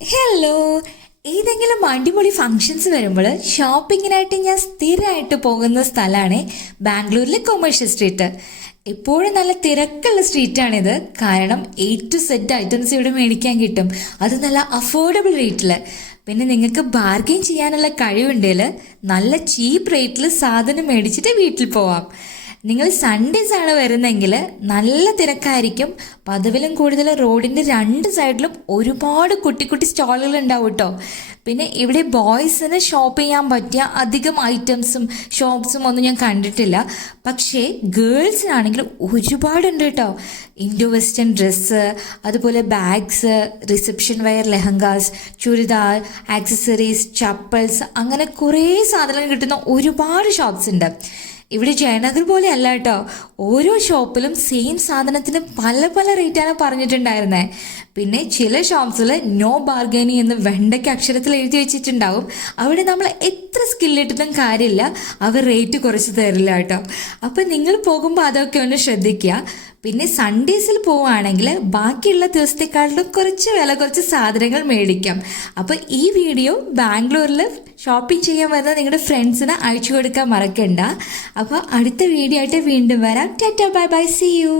Hello. ഏതെങ്കിലും അടിപൊളി functions വരുമ്പോൾ ഷോപ്പിങ്ങിനായിട്ട് ഞാൻ സ്ഥിരമായിട്ട് പോകുന്ന സ്ഥലമാണ് ബാംഗ്ലൂരിലെ കൊമേഴ്ഷ്യൽ സ്ട്രീറ്റ്. എപ്പോഴും നല്ല തിരക്കുള്ള സ്ട്രീറ്റാണിത്. കാരണം A to Z ഐറ്റംസ് ഇവിടെ മേടിക്കാൻ കിട്ടും, അത് നല്ല അഫോർഡബിൾ റേറ്റിൽ. പിന്നെ നിങ്ങൾക്ക് ബാർഗെയിൻ ചെയ്യാനുള്ള കഴിവുണ്ടെങ്കിൽ നല്ല ചീപ്പ് റേറ്റിൽ സാധനം മേടിച്ചിട്ട് വീട്ടിൽ പോവാം. നിങ്ങൾ സൺഡേസ് ആണ് വരുന്നതെങ്കിൽ നല്ല തിരക്കായിരിക്കും. പതിവിലും കൂടുതൽ റോഡിൻ്റെ രണ്ട് സൈഡിലും ഒരുപാട് കുട്ടി കുട്ടി സ്റ്റാളുകൾ ഉണ്ടാവും കേട്ടോ. പിന്നെ ഇവിടെ ബോയ്സിന് ഷോപ്പ് ചെയ്യാൻ പറ്റിയ അധികം ഐറ്റംസും ഷോപ്സും ഒന്നും ഞാൻ കണ്ടിട്ടില്ല. പക്ഷേ ഗേൾസിനാണെങ്കിൽ ഒരുപാടുണ്ട് കേട്ടോ. ഇൻഡോ വെസ്റ്റേൺ ഡ്രസ്സ്, അതുപോലെ bags, reception wear, lehengas, churidar, accessories, chappals, അങ്ങനെ കുറേ സാധനങ്ങൾ കിട്ടുന്ന ഒരുപാട് ഷോപ്സ് ഉണ്ട്. ഇവിടെ ജയനഗർ പോലെ അല്ല കേട്ടോ. ഓരോ ഷോപ്പിലും സെയിം സാധനത്തിന് പല പല റേറ്റാണ് പറഞ്ഞിട്ടുണ്ടായിരുന്നത്. പിന്നെ ചില ഷോപ്സിൽ നോ ബാർഗൈനിങ് എന്ന് വെണ്ടയ്ക്ക് അക്ഷരത്തിൽ എഴുതി വെച്ചിട്ടുണ്ടാവും. അവിടെ നമ്മൾ എത്ര സ്കില്ലിട്ടിട്ടും കാര്യമില്ല, അവർ റേറ്റ് കുറച്ച് തരില്ല കേട്ടോ. അപ്പം നിങ്ങൾ പോകുമ്പോൾ അതൊക്കെ ഒന്ന് ശ്രദ്ധിക്കുക. പിന്നെ സൺഡേസിൽ പോവുകയാണെങ്കിൽ ബാക്കിയുള്ള ദിവസത്തെക്കാളും കുറച്ച് വില കുറച്ച് സാധനങ്ങൾ മേടിക്കാം. അപ്പോൾ ഈ വീഡിയോ ബാംഗ്ലൂരിൽ ഷോപ്പിംഗ് ചെയ്യാൻ വരുന്ന നിങ്ങളുടെ ഫ്രണ്ട്സിന് അയച്ചു കൊടുക്കാൻ മറക്കണ്ട. അപ്പോൾ അടുത്ത വീഡിയോ ആയിട്ട് വീണ്ടും വരാം. Tata, bye bye, see U.